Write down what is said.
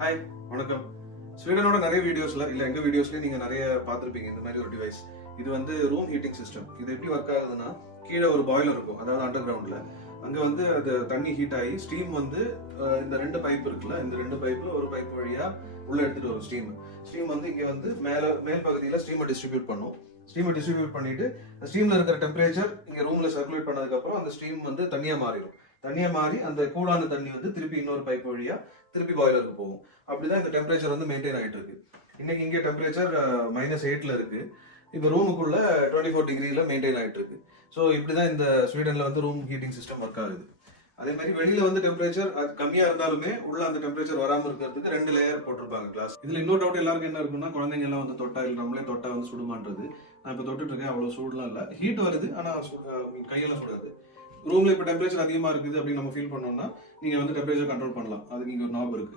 Hi, வணக்கம். ஸ்வீடனோட நிறைய வீடியோஸ்ல இல்ல எங்க வீடியோஸ்லயே நீங்க நிறைய பார்த்திருப்பீங்க இந்த மாதிரி ஒரு டிவைஸ். இது வந்து ரூம் ஹீட்டிங் சிஸ்டம். இது எப்படி ஒர்க் ஆகுதுன்னா, கீழே ஒரு பாய்லர் இருக்கும், அதாவது அண்டர் கிரவுண்ட்ல. அங்க வந்து அது தண்ணி ஹீட் ஆகி ஸ்டீம் வந்து இந்த ரெண்டு பைப் இருக்குல்ல, இந்த ரெண்டு பைப்ல ஒரு பைப் வழியா உள்ள எடுத்துட்டு வரும் ஸ்டீம். ஸ்டீம் வந்து இங்க வந்து மேல் பகுதியில ஸ்டீமை டிஸ்ட்ரிபியூட் பண்ணும். ஸ்டீமை டிஸ்ட்ரிபியூட் பண்ணிட்டு ஸ்டீம்ல இருக்கிற டெம்பரேச்சர் இங்க ரூம்ல சர்க்குலேட் பண்ணதுக்கு அப்புறம் அந்த ஸ்டீம் வந்து தண்ணியா மாறிடும். தண்ணியா மாறி அந்த கூலான தண்ணி வந்து திருப்பி இன்னொரு பைப் வழியா திருப்பி பாய்லருக்கு போகும். அப்படிதான் இந்த டெம்பரேச்சர் வந்து மெயின்டைன் ஆகிட்டு இருக்கு. இன்னைக்கு இங்கே டெம்பரேச்சர் -8ல இருக்கு. இப்போ ரூமுக்குள்ள 24 டிகிரில மெயின்டைன் ஆகிட்டு இருக்கு. ஸோ இப்படிதான் இந்த ஸ்வீடன்ல வந்து ரூம் ஹீட்டிங் சிஸ்டம் ஒர்க் ஆகுது. அதே மாதிரி வெளியில வந்து டெம்பரேச்சர் அது கம்மியா இருந்தாலுமே உள்ள அந்த டெம்பரேச்சர் வராம இருக்கிறதுக்கு 2 லேயர் போட்டிருப்பாங்க கிளாஸ். இதுல இன்னொரு டவுட் எல்லாருக்கும் என்ன இருக்குன்னா, குழந்தைங்க எல்லாம் வந்து தொட்டா இல்லை நம்மளே தொட்டா வந்து சுடுமான்றது. நான் இப்போ தொட்டுட்டு இருக்கேன், அவ்வளவு சூடுலாம் இல்லை, ஹீட் வருது, ஆனா கையெல்லாம் சுடாது. ரூம்ல இப்போ டெம்பரேச்சர் அதிகமா இருக்குது அப்படின்னு நம்ம ஃபீல் பண்ணோம்னா நீங்க வந்து டெம்பரேச்சர் கண்ட்ரோல் பண்ணலாம். அதுக்கு இங்க ஒரு நாப் இருக்கு.